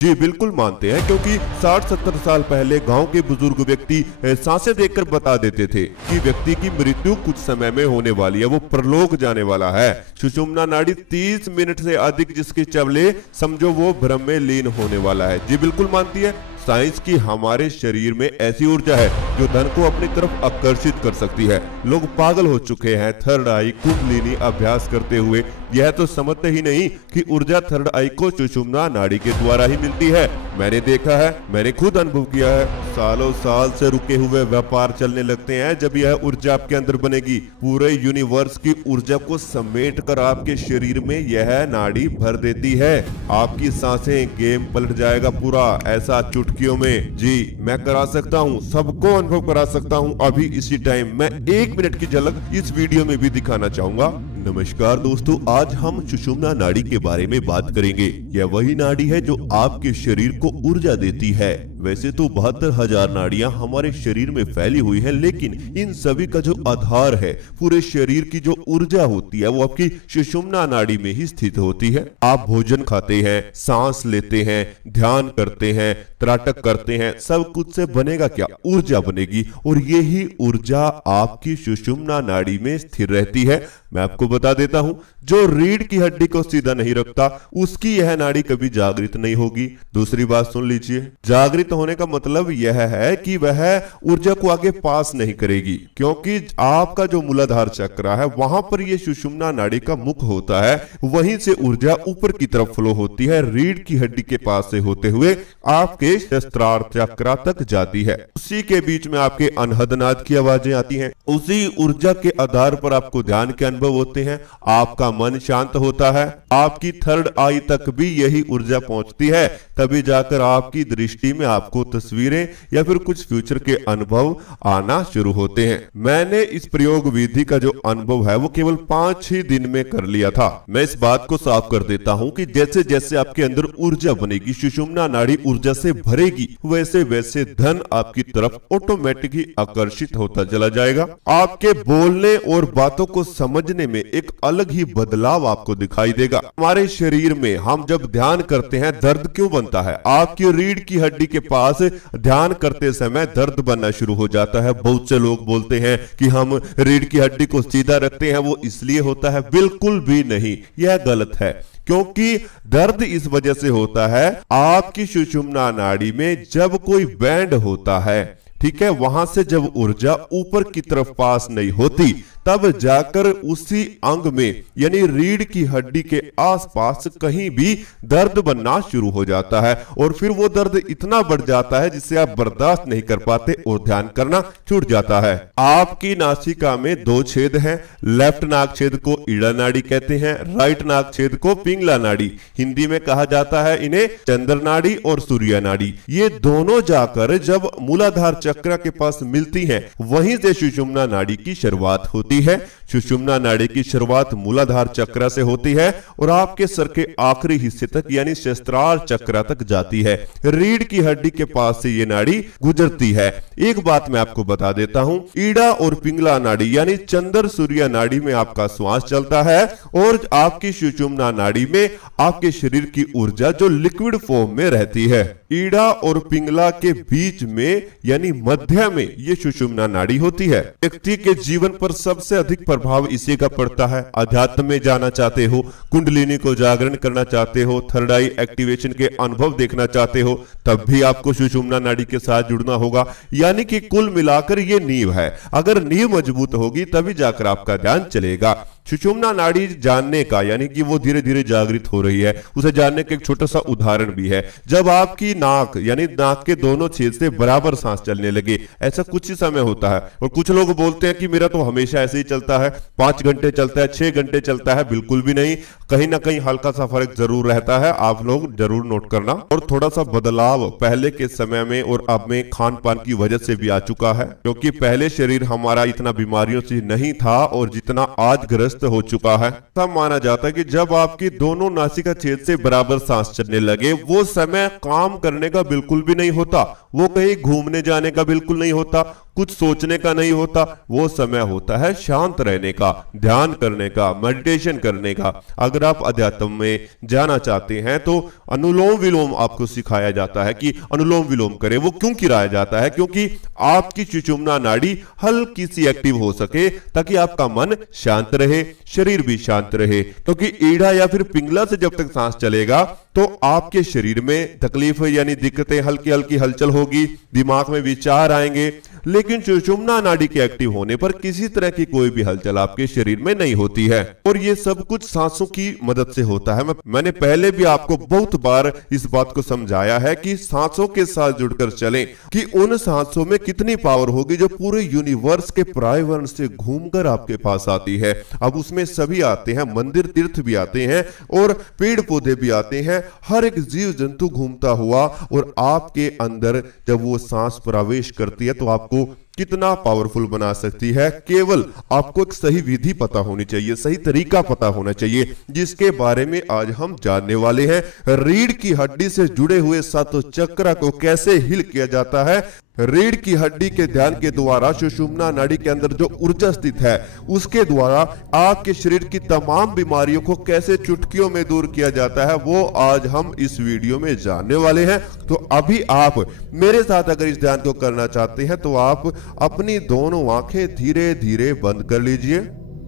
जी बिल्कुल मानते हैं, क्योंकि 60-70 साल पहले गांव के बुजुर्ग व्यक्ति सांसें देखकर बता देते थे कि व्यक्ति की मृत्यु कुछ समय में होने वाली है, वो परलोक जाने वाला है। सुषुम्ना नाड़ी 30 मिनट से अधिक जिसके चले समझो वो भ्रम में लीन होने वाला है। जी बिल्कुल मानती है। साइंस की हमारे शरीर में ऐसी ऊर्जा है जो धन को अपनी तरफ आकर्षित कर सकती है। लोग पागल हो चुके हैं थर्ड आई कुंडलिनी अभ्यास करते हुए। यह तो समझते ही नहीं कि ऊर्जा थर्ड आई को सुषुम्ना नाड़ी के द्वारा ही मिलती है। मैंने देखा है, मैंने खुद अनुभव किया है। सालों साल से रुके हुए व्यापार चलने लगते हैं जब यह ऊर्जा आपके अंदर बनेगी। पूरे यूनिवर्स की ऊर्जा को समेट कर आपके शरीर में यह नाड़ी भर देती है। आपकी सांसें गेम पलट जाएगा पूरा, ऐसा चुटकियों में। जी मैं करा सकता हूँ, सबको अनुभव करा सकता हूँ अभी इसी टाइम। मैं 1 मिनट की झलक इस वीडियो में भी दिखाना चाहूंगा। नमस्कार दोस्तों, आज हम सुषुम्ना नाड़ी के बारे में बात करेंगे। यह वही नाड़ी है जो आपके शरीर को ऊर्जा देती है। वैसे तो 72,000 नाड़ियां हमारे शरीर में फैली हुई है, लेकिन इन सभी का जो आधार है, पूरे शरीर की जो ऊर्जा होती है, वो आपकी सुषुम्ना नाड़ी में ही स्थित होती है। आप भोजन खाते हैं, सांस लेते हैं, ध्यान करते हैं, त्राटक करते हैं, सब कुछ से बनेगा क्या? ऊर्जा बनेगी, और यही ऊर्जा आपकी सुषुम्ना नाड़ी में स्थिर रहती है। मैं आपको बता देता हूं, जो रीढ़ की हड्डी को सीधा नहीं रखता उसकी यह नाड़ी कभी जागृत नहीं होगी। दूसरी बात सुन लीजिए, जागृत होने का मतलब यह है कि वह ऊर्जा को आगे पास नहीं करेगी, क्योंकि आपका जो मूलाधार चक्र है वहां पर यह सुषुम्ना नाड़ी का मुख होता है। वहीं से ऊर्जा ऊपर की तरफ फ्लो होती है, रीढ़ की हड्डी के पास से होते हुए आपके सहस्त्रार चक्र तक जाती है। उसी के बीच में आपके अनहद की आवाजें आती हैं। उसी ऊर्जा के आधार पर आपको ध्यान के अनुभव होते हैं, आपका मन शांत होता है, आपकी थर्ड आई तक भी यही ऊर्जा पहुंचती है। तभी जाकर आपकी दृष्टि में आपको तस्वीरें या फिर कुछ फ्यूचर के अनुभव आना शुरू होते हैं। मैंने इस प्रयोग विधि का जो अनुभव है वो केवल 5 ही दिन में कर लिया था। मैं इस बात को साफ कर देता हूं कि जैसे जैसे आपके अंदर ऊर्जा बनेगी, सुषुम्ना नाड़ी ऊर्जा से भरेगी, वैसे वैसे धन आपकी तरफ ऑटोमेटिक ही आकर्षित होता चला जाएगा। आपके बोलने और बातों को समझने में एक अलग ही बदलाव आपको दिखाई देगा। हमारे शरीर में हम जब ध्यान करते हैं दर्द क्यों बनता है? आपकी रीढ़ की हड्डी के पास ध्यान करते समय दर्द बनना शुरू हो जाता है। बहुत से लोग बोलते हैं कि हम रीढ़ की हड्डी को सीधा रखते हैं, वो इसलिए होता है। बिल्कुल भी नहीं, यह गलत है, क्योंकि दर्द इस वजह से होता है आपकी सुषुम्ना नाड़ी में जब कोई बैंड होता है, ठीक है, वहां से जब ऊर्जा ऊपर की तरफ पास नहीं होती, तब जाकर उसी अंग में यानी रीढ़ की हड्डी के आसपास कहीं भी दर्द बनना शुरू हो जाता है, और फिर वो दर्द इतना बढ़ जाता है जिससे आप बर्दाश्त नहीं कर पाते और ध्यान करना छूट जाता है। आपकी नासिका में 2 छेद हैं। लेफ्ट नाक छेद को ईड़ा नाड़ी कहते हैं, राइट नाक छेद को पिंगला नाड़ी। हिंदी में कहा जाता है इन्हें चंद्र नाड़ी और सूर्य नाड़ी। ये दोनों जाकर जब मूलाधार चक्र के पास मिलती हैं, वहीं से सुषुम्ना नाड़ी की शुरुआत होती है। सुषुम्ना नाड़ी की शुरुआत मूलाधार चक्र से होती है और आपके सर के आखिरी हिस्से तक यानी सहस्त्रार चक्र तक जाती है। रीढ़ की हड्डी के पास से ये नाड़ी गुजरती है। एक बात मैं आपको बता देता हूं, ईड़ा और पिंगला नाड़ी यानी चंद्र सूर्य नाड़ी में आपका श्वास चलता है, और आपकी सुषुम्ना नाड़ी में आपके शरीर की ऊर्जा जो लिक्विड फॉर्म में रहती है। ईड़ा और पिंगला के बीच में यानी मध्य में ये सुषुम्ना नाड़ी होती है। व्यक्ति के जीवन पर सबसे अधिक प्रभाव इसी का पड़ता है। अध्यात्म में जाना चाहते हो, कुंडलिनी को जागरण करना चाहते हो, थर्ड आई एक्टिवेशन के अनुभव देखना चाहते हो, तब भी आपको सुषुम्ना नाड़ी के साथ जुड़ना होगा। यानी कि कुल मिलाकर ये नींव है। अगर नींव मजबूत होगी तभी जाकर आपका ध्यान चलेगा। सुषुम्ना नाड़ी जानने का यानी कि वो धीरे धीरे जागृत हो रही है, उसे जानने का एक छोटा सा उदाहरण भी है। जब आपकी नाक यानी नाक के दोनों छेद से बराबर सांस चलने लगे, ऐसा कुछ ही समय होता है। और कुछ लोग बोलते हैं कि मेरा तो हमेशा ऐसे ही चलता है, 5 घंटे चलता है, 6 घंटे चलता है। बिल्कुल भी नहीं, कहीं ना कहीं हल्का सा फर्क जरूर रहता है। आप लोग जरूर नोट करना। और थोड़ा सा बदलाव पहले के समय में और अब में खान पान की वजह से भी आ चुका है, क्योंकि पहले शरीर हमारा इतना बीमारियों से नहीं था और जितना आज ग्रस्त हो चुका है। तब माना जाता है कि जब आपकी दोनों नासिका छेद से बराबर सांस चलने लगे, वो समय काम करने का बिल्कुल भी नहीं होता, वो कहीं घूमने जाने का बिल्कुल नहीं होता, कुछ सोचने का नहीं होता, वो समय होता है शांत रहने का, ध्यान करने का, मेडिटेशन करने का। अगर आप अध्यात्म में जाना चाहते हैं तो अनुलोम विलोम आपको सिखाया जाता है कि अनुलोम विलोम करें। वो क्यों किराया जाता है? क्योंकि आपकी सुषुम्ना नाड़ी हल्की सी एक्टिव हो सके, ताकि आपका मन शांत रहे, शरीर भी शांत रहे। क्योंकि ईढ़ा या फिर पिंगला से जब तक सांस चलेगा तो आपके शरीर में तकलीफ यानी दिक्कतें, हल्की हल्की हलचल होगी, दिमाग में विचार आएंगे। लेकिन सुषुम्ना नाड़ी के एक्टिव होने पर किसी तरह की कोई भी हलचल आपके शरीर में नहीं होती है। और ये सब कुछ सांसों की मदद से होता है। मैंने पहले भी आपको बहुत बार इस बात को समझाया है कि सांसों के साथ जुड़कर चलें, कि उन सांसों में कितनी पावर होगी जो पूरे यूनिवर्स के पर्यावरण से घूमकर आपके पास आती है। अब उसमें सभी आते हैं, मंदिर तीर्थ भी आते हैं और पेड़ पौधे भी आते हैं, हर एक जीव जंतु घूमता हुआ, और आपके अंदर जब वो सांस प्रवेश करती है तो आपको कितना पावरफुल बना सकती है। केवल आपको एक सही विधि पता होनी चाहिए, सही तरीका पता होना चाहिए, जिसके बारे में आज हम जानने वाले हैं। रीढ़ की हड्डी से जुड़े हुए सातों चक्र को कैसे हील किया जाता है। रीढ़ की हड्डी के ध्यान के द्वारा सुषुम्ना नाड़ी के अंदर जो ऊर्जा स्थित है, उसके द्वारा आपके शरीर की तमाम बीमारियों को कैसे चुटकियों में दूर किया जाता है, वो आज हम इस वीडियो में जानने वाले हैं। तो अभी आप मेरे साथ अगर इस ध्यान को करना चाहते हैं तो आप अपनी दोनों आंखें धीरे धीरे बंद कर लीजिए,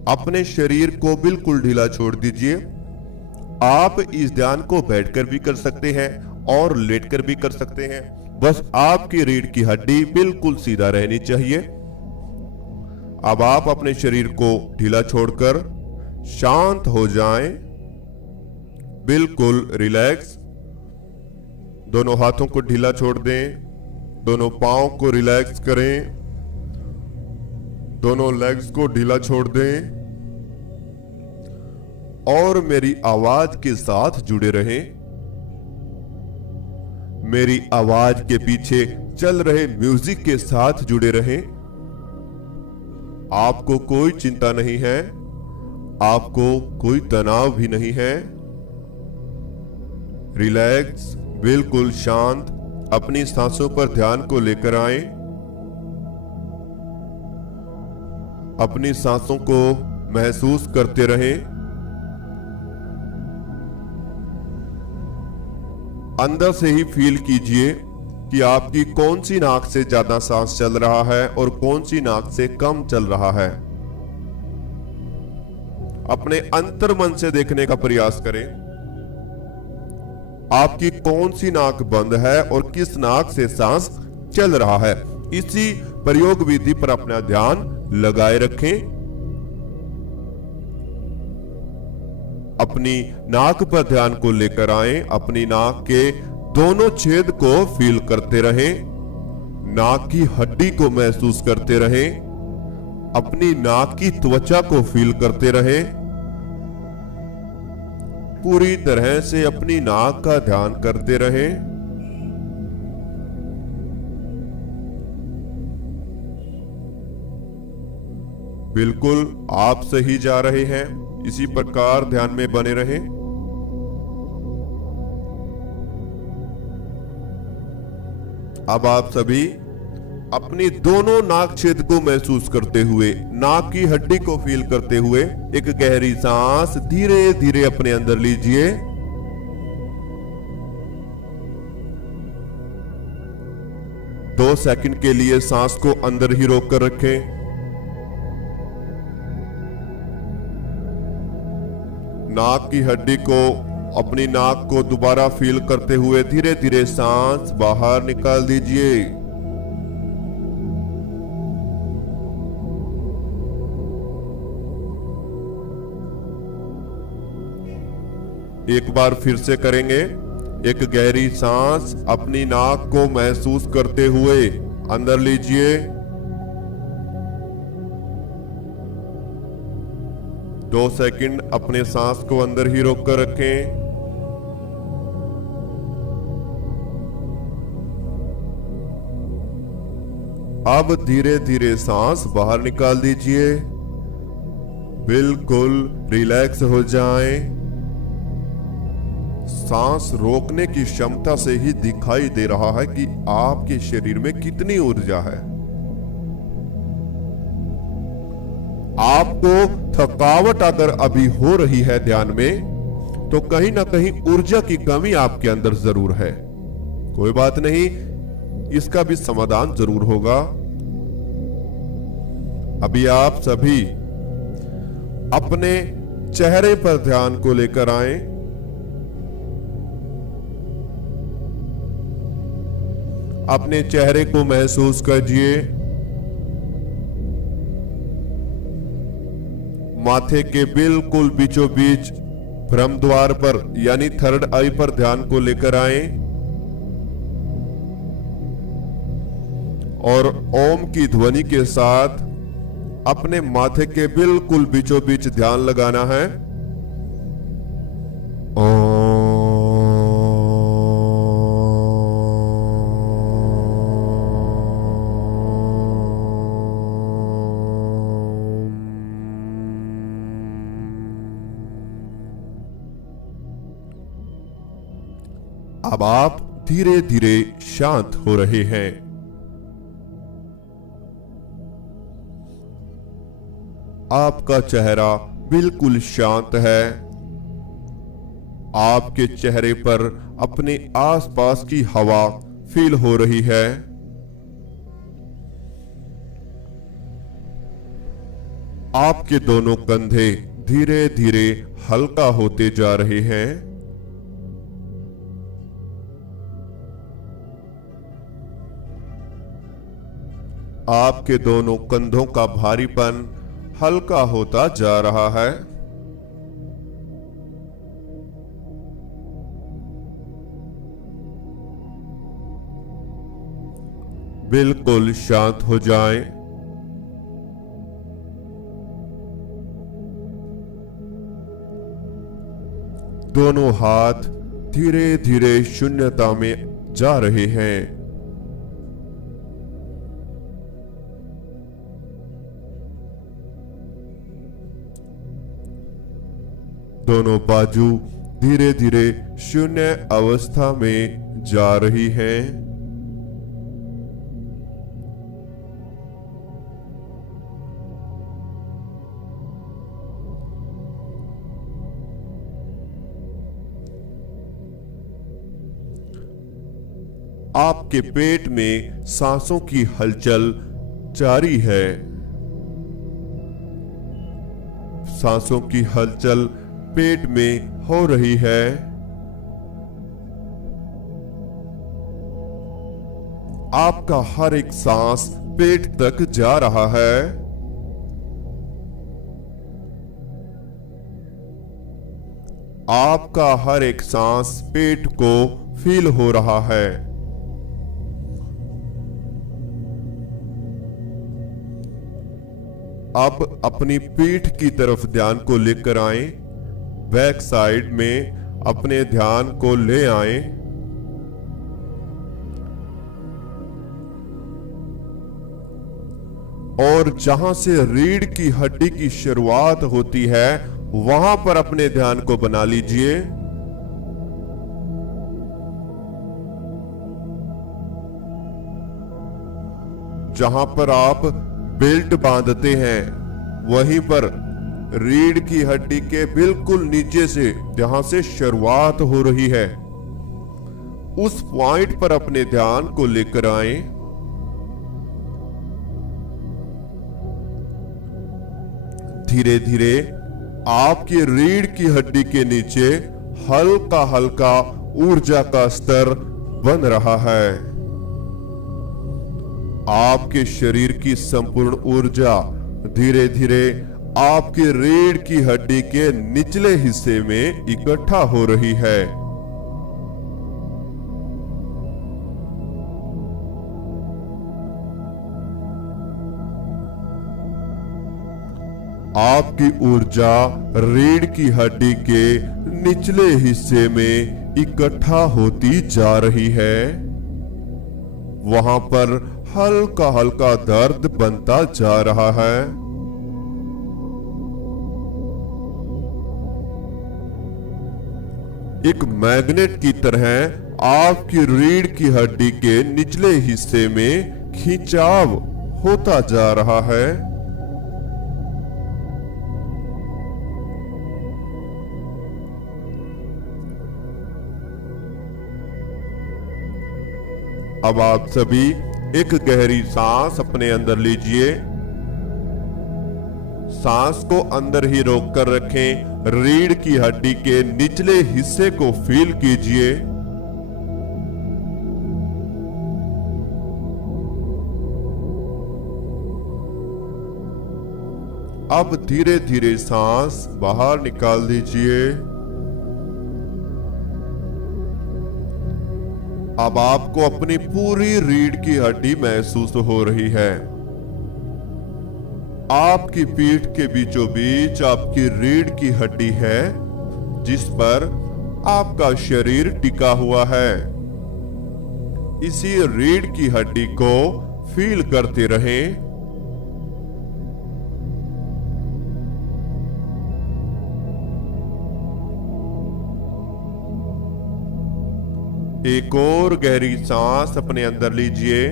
अपने शरीर को बिल्कुल ढीला छोड़ दीजिए। आप इस ध्यान को बैठकर भी कर सकते हैं और लेटकर भी कर सकते हैं। बस आपकी रीढ़ की हड्डी बिल्कुल सीधा रहनी चाहिए। अब आप अपने शरीर को ढीला छोड़कर शांत हो जाएं, बिल्कुल रिलैक्स। दोनों हाथों को ढीला छोड़ दें, दोनों पांव को रिलैक्स करें, दोनों लेग्स को ढीला छोड़ दें और मेरी आवाज के साथ जुड़े रहें। मेरी आवाज के पीछे चल रहे म्यूजिक के साथ जुड़े रहें। आपको कोई चिंता नहीं है, आपको कोई तनाव भी नहीं है। रिलैक्स, बिल्कुल शांत, अपनी सांसों पर ध्यान को लेकर आएं। अपनी सांसों को महसूस करते रहें। अंदर से ही फील कीजिए कि आपकी कौन सी नाक से ज्यादा सांस चल रहा है और कौन सी नाक से कम चल रहा है। अपने अंतर्मन से देखने का प्रयास करें, आपकी कौन सी नाक बंद है और किस नाक से सांस चल रहा है। इसी प्रयोग विधि पर अपना ध्यान लगाए रखें। अपनी नाक पर ध्यान को लेकर आएं, अपनी नाक के दोनों छेद को फील करते रहें, नाक की हड्डी को महसूस करते रहें, अपनी नाक की त्वचा को फील करते रहें। पूरी तरह से अपनी नाक का ध्यान करते रहें। बिल्कुल आप सही जा रहे हैं, इसी प्रकार ध्यान में बने रहें। अब आप सभी अपनी दोनों नाक छेद को महसूस करते हुए, नाक की हड्डी को फील करते हुए एक गहरी सांस धीरे धीरे अपने अंदर लीजिए। दो सेकंड के लिए सांस को अंदर ही रोक कर रखें। नाक की हड्डी को, अपनी नाक को दोबारा फील करते हुए धीरे धीरे सांस बाहर निकाल दीजिए। एक बार फिर से करेंगे। एक गहरी सांस अपनी नाक को महसूस करते हुए अंदर लीजिए। 2 सेकंड अपने सांस को अंदर ही रोक कर रखें। अब धीरे धीरे सांस बाहर निकाल दीजिए। बिल्कुल रिलैक्स हो जाएं। सांस रोकने की क्षमता से ही दिखाई दे रहा है कि आपके शरीर में कितनी ऊर्जा है। आपको थकावट अगर अभी हो रही है ध्यान में, तो कहीं ना कहीं ऊर्जा की कमी आपके अंदर जरूर है। कोई बात नहीं, इसका भी समाधान जरूर होगा। अभी आप सभी अपने चेहरे पर ध्यान को लेकर आए। अपने चेहरे को महसूस कीजिए। माथे के बिल्कुल बीचों बीच भ्रम द्वार पर यानी थर्ड आई पर ध्यान को लेकर आए और ओम की ध्वनि के साथ अपने माथे के बिल्कुल बीचों बीच ध्यान लगाना है। अब आप धीरे धीरे शांत हो रहे हैं। आपका चेहरा बिल्कुल शांत है। आपके चेहरे पर अपने आसपास की हवा फील हो रही है। आपके दोनों कंधे धीरे धीरे हल्का होते जा रहे हैं। आपके दोनों कंधों का भारीपन हल्का होता जा रहा है। बिल्कुल शांत हो जाएं। दोनों हाथ धीरे धीरे शून्यता में जा रहे हैं। दोनों बाजू धीरे धीरे शून्य अवस्था में जा रही हैं। आपके पेट में सांसों की हलचल जारी है। सांसों की हलचल पेट में हो रही है। आपका हर एक सांस पेट तक जा रहा है। आपका हर एक सांस पेट को फील हो रहा है। अब अपनी पीठ की तरफ ध्यान को लेकर आए। बैक साइड में अपने ध्यान को ले आए। और जहां से रीढ़ की हड्डी की शुरुआत होती है वहां पर अपने ध्यान को बना लीजिए। जहां पर आप बेल्ट बांधते हैं वहीं पर रीढ़ की हड्डी के बिल्कुल नीचे से जहां से शुरुआत हो रही है उस पॉइंट पर अपने ध्यान को लेकर आए। धीरे धीरे आपकी रीढ़ की हड्डी के नीचे हल्का हल्का ऊर्जा का स्तर बन रहा है। आपके शरीर की संपूर्ण ऊर्जा धीरे धीरे आपकी रीढ़ की हड्डी के निचले हिस्से में इकट्ठा हो रही है। आपकी ऊर्जा रीढ़ की हड्डी के निचले हिस्से में इकट्ठा होती जा रही है। वहां पर हल्का हल्का दर्द बनता जा रहा है। एक मैग्नेट की तरह आपकी रीढ़ की हड्डी के निचले हिस्से में खिंचाव होता जा रहा है। अब आप सभी एक गहरी सांस अपने अंदर लीजिए। सांस को अंदर ही रोककर रखें। रीढ़ की हड्डी के निचले हिस्से को फील कीजिए। अब धीरे धीरे सांस बाहर निकाल दीजिए। अब आपको अपनी पूरी रीढ़ की हड्डी महसूस हो रही है। आपकी पीठ के बीचों बीच आपकी रीढ़ की हड्डी है, जिस पर आपका शरीर टिका हुआ है। इसी रीढ़ की हड्डी को फील करते रहें। एक और गहरी सांस अपने अंदर लीजिए।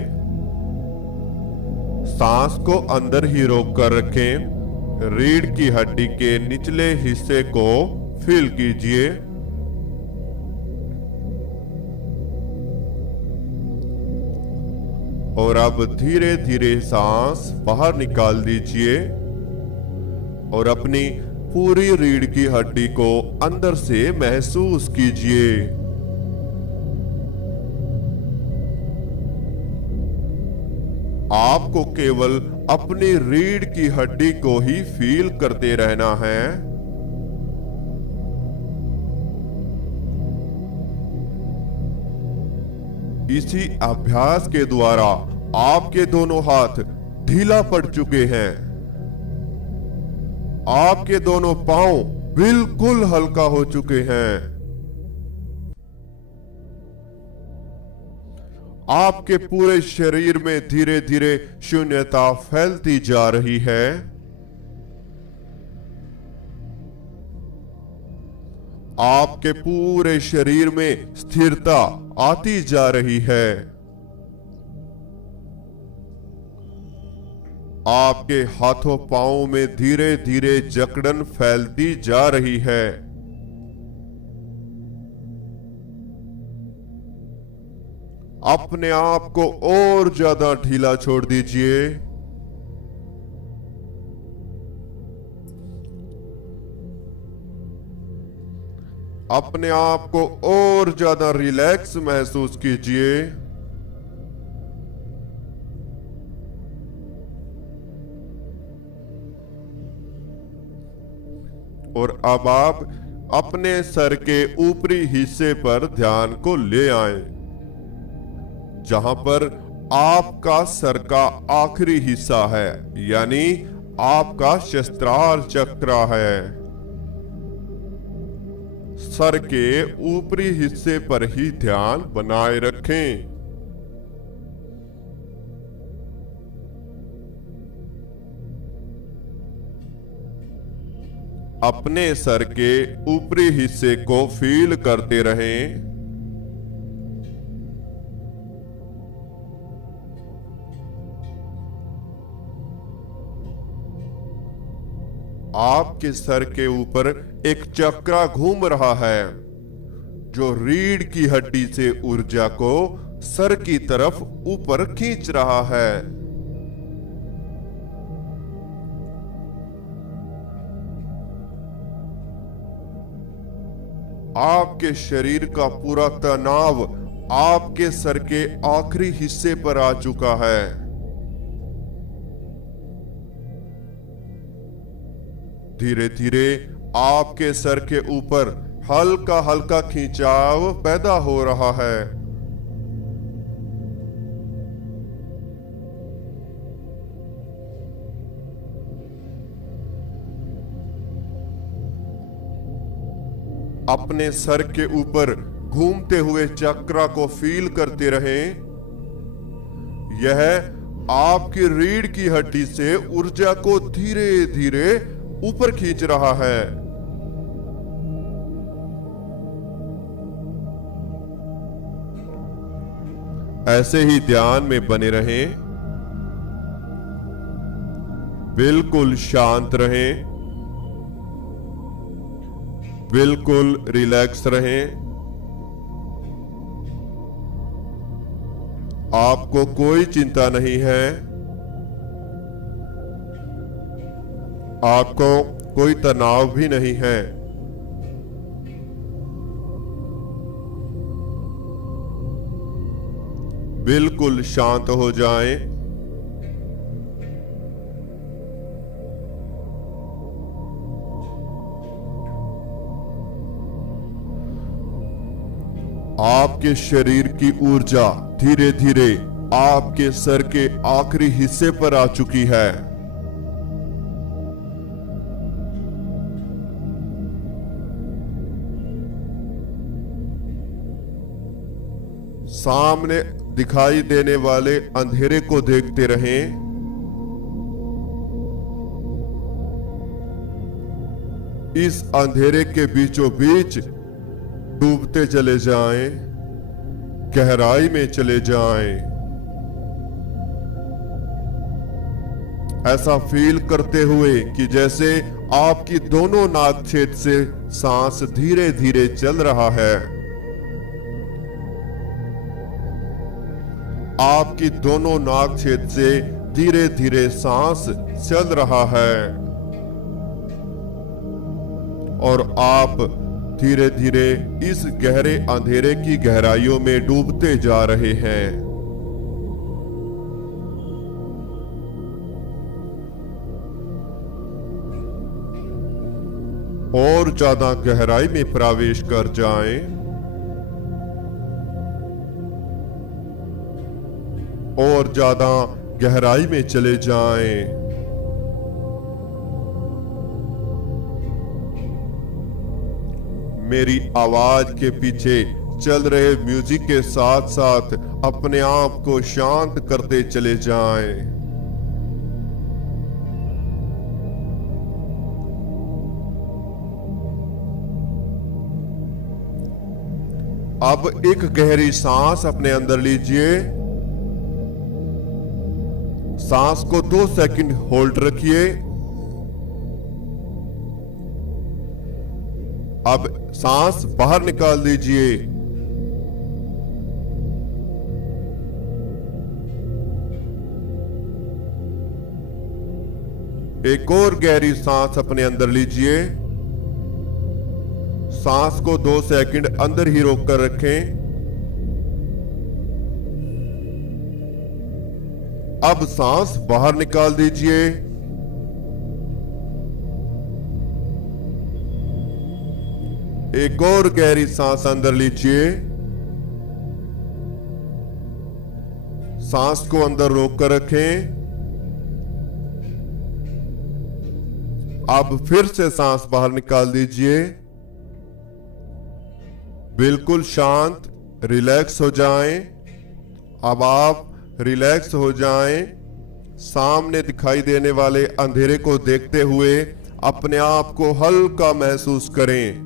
सांस को अंदर ही रोक कर रखें। रीढ़ की हड्डी के निचले हिस्से को फील कीजिए। और अब धीरे धीरे सांस बाहर निकाल दीजिए और अपनी पूरी रीढ़ की हड्डी को अंदर से महसूस कीजिए। आपको केवल अपनी रीढ़ की हड्डी को ही फील करते रहना है। इसी अभ्यास के द्वारा आपके दोनों हाथ ढीला पड़ चुके हैं। आपके दोनों पांव बिल्कुल हल्का हो चुके हैं। आपके पूरे शरीर में धीरे धीरे शून्यता फैलती जा रही है। आपके पूरे शरीर में स्थिरता आती जा रही है। आपके हाथों पांवों में धीरे धीरे जकड़न फैलती जा रही है। अपने आप को और ज्यादा ढीला छोड़ दीजिए। अपने आप को और ज्यादा रिलैक्स महसूस कीजिए। और अब आप अपने सर के ऊपरी हिस्से पर ध्यान को ले आएं, जहां पर आपका सर का आखिरी हिस्सा है, यानी आपका शस्त्रार चक्र है। सर के ऊपरी हिस्से पर ही ध्यान बनाए रखें। अपने सर के ऊपरी हिस्से को फील करते रहें। आपके सर के ऊपर एक चक्रा घूम रहा है, जो रीढ़ की हड्डी से ऊर्जा को सर की तरफ ऊपर खींच रहा है। आपके शरीर का पूरा तनाव आपके सर के आखिरी हिस्से पर आ चुका है। धीरे धीरे आपके सर के ऊपर हल्का हल्का खिंचाव पैदा हो रहा है। अपने सर के ऊपर घूमते हुए चक्र को फील करते रहें। यह आपकी रीढ़ की हड्डी से ऊर्जा को धीरे धीरे ऊपर खींच रहा है। ऐसे ही ध्यान में बने रहें। बिल्कुल शांत रहें। बिल्कुल रिलैक्स रहें। आपको कोई चिंता नहीं है, आपको कोई तनाव भी नहीं है। बिल्कुल शांत हो जाएं। आपके शरीर की ऊर्जा धीरे धीरे आपके सर के आखिरी हिस्से पर आ चुकी है। सामने दिखाई देने वाले अंधेरे को देखते रहें। इस अंधेरे के बीचों बीच डूबते चले जाएं, गहराई में चले जाएं। ऐसा फील करते हुए कि जैसे आपकी दोनों नाक छेद से सांस धीरे धीरे चल रहा है। आपकी दोनों नाक छेद से धीरे धीरे सांस चल रहा है और आप धीरे धीरे इस गहरे अंधेरे की गहराइयों में डूबते जा रहे हैं। और ज्यादा गहराई में प्रवेश कर जाएं। और ज्यादा गहराई में चले जाएं। मेरी आवाज के पीछे चल रहे म्यूजिक के साथ साथ अपने आप को शांत करते चले जाएं। अब एक गहरी सांस अपने अंदर लीजिए। सांस को 2 सेकंड होल्ड रखिए। अब सांस बाहर निकाल दीजिए। एक और गहरी सांस अपने अंदर लीजिए। सांस को 2 सेकंड अंदर ही रोककर रखें। अब सांस बाहर निकाल दीजिए। एक और गहरी सांस अंदर लीजिए। सांस को अंदर रोककर रखें। अब फिर से सांस बाहर निकाल दीजिए। बिल्कुल शांत, रिलैक्स हो जाएं। अब आप रिलैक्स हो जाएं। सामने दिखाई देने वाले अंधेरे को देखते हुए अपने आप को हल्का महसूस करें।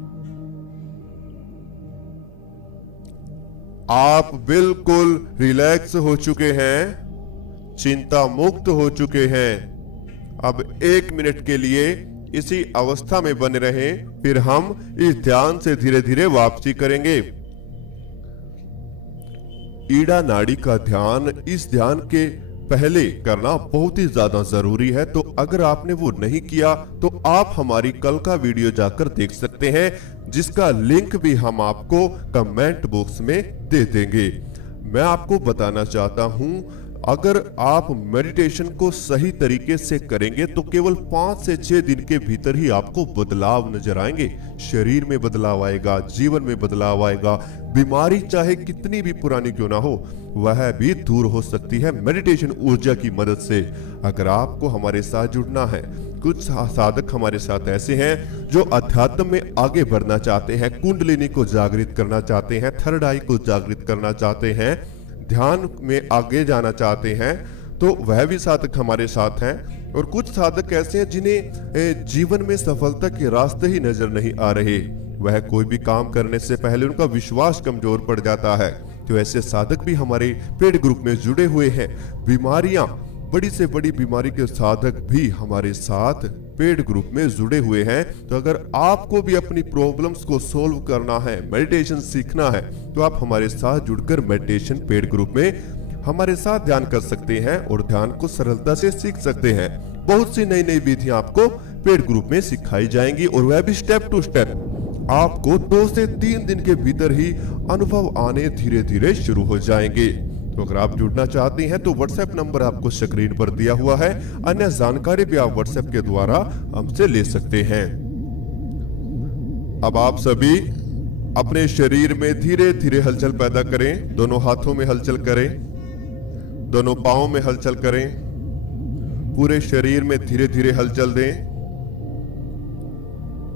आप बिल्कुल रिलैक्स हो चुके हैं, चिंता मुक्त हो चुके हैं। अब 1 मिनट के लिए इसी अवस्था में बने रहें, फिर हम इस ध्यान से धीरे धीरे वापसी करेंगे। ईड़ा नाड़ी का ध्यान इस ध्यान के पहले करना बहुत ही ज्यादा जरूरी है। तो अगर आपने वो नहीं किया तो आप हमारी कल का वीडियो जाकर देख सकते हैं, जिसका लिंक भी हम आपको कमेंट बॉक्स में दे देंगे। मैं आपको बताना चाहता हूं, अगर आप मेडिटेशन को सही तरीके से करेंगे तो केवल 5 से 6 दिन के भीतर ही आपको बदलाव नजर आएंगे। शरीर में बदलाव आएगा, जीवन में बदलाव आएगा। बीमारी चाहे कितनी भी पुरानी क्यों ना हो, वह भी दूर हो सकती है मेडिटेशन ऊर्जा की मदद से। अगर आपको हमारे साथ जुड़ना है, कुछ साधक हमारे साथ ऐसे हैं जो अध्यात्म में आगे बढ़ना चाहते हैं, कुंडलिनी को जागृत करना चाहते हैं, थर्ड आई को जागृत करना चाहते हैं, ध्यान में आगे जाना चाहते हैं, तो वह भी साधक हमारे साथ हैं। और कुछ साधक ऐसे हैं जिन्हें जीवन में सफलता के रास्ते ही नजर नहीं आ रहे। वह कोई भी काम करने से पहले उनका विश्वास कमजोर पड़ जाता है। तो ऐसे साधक भी हमारे पेड ग्रुप में जुड़े हुए हैं। बीमारियां, बड़ी से बड़ी बीमारी के साधक भी हमारे साथ पेड ग्रुप में जुड़े हुए हैं। तो अगर आपको भी अपनी प्रॉब्लम्स को सोल्व करना है, मेडिटेशन सीखना है, तो आप हमारे साथ जुड़कर मेडिटेशन पेड ग्रुप में हमारे साथ ध्यान कर सकते हैं और ध्यान को सरलता से सीख सकते हैं। बहुत सी नई नई विधियां आपको पेड ग्रुप में सिखाई जाएंगी और वह भी स्टेप टू स्टेप। आपको 2 से 3 दिन के भीतर ही अनुभव आने धीरे धीरे शुरू हो जाएंगे। तो अगर आप जुड़ना चाहते हैं तो व्हाट्सएप नंबर आपको स्क्रीन पर दिया हुआ है। अन्य जानकारी भी आप व्हाट्सएप के द्वारा हमसे ले सकते हैं। अब आप सभी अपने शरीर में धीरे धीरे हलचल पैदा करें। दोनों हाथों में हलचल करें, दोनों पांवों में हलचल करें, पूरे शरीर में धीरे धीरे हलचल दें।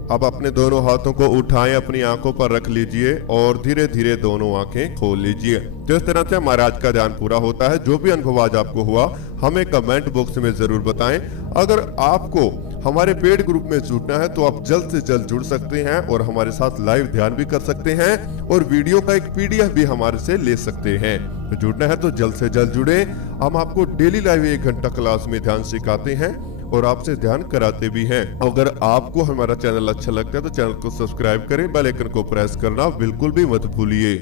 अब अपने दोनों हाथों को उठाएं, अपनी आंखों पर रख लीजिए और धीरे धीरे दोनों आंखें खोल लीजिए। तो इस तरह से हमारा आज का ध्यान पूरा होता है। जो भी अनुभव आज आपको हुआ हमें कमेंट बॉक्स में जरूर बताएं। अगर आपको हमारे पेड ग्रुप में जुड़ना है तो आप जल्द से जल्द जुड़ सकते हैं और हमारे साथ लाइव ध्यान भी कर सकते हैं और वीडियो का एक पीडीएफ भी हमारे से ले सकते हैं। तो जुड़ना है तो जल्द से जल्द जुड़े। हम आपको डेली लाइव 1 घंटा क्लास में ध्यान सिखाते हैं और आपसे ध्यान कराते भी हैं। अगर आपको हमारा चैनल अच्छा लगता है तो चैनल को सब्सक्राइब करें, बेल आइकन को प्रेस करना बिल्कुल भी मत भूलिए।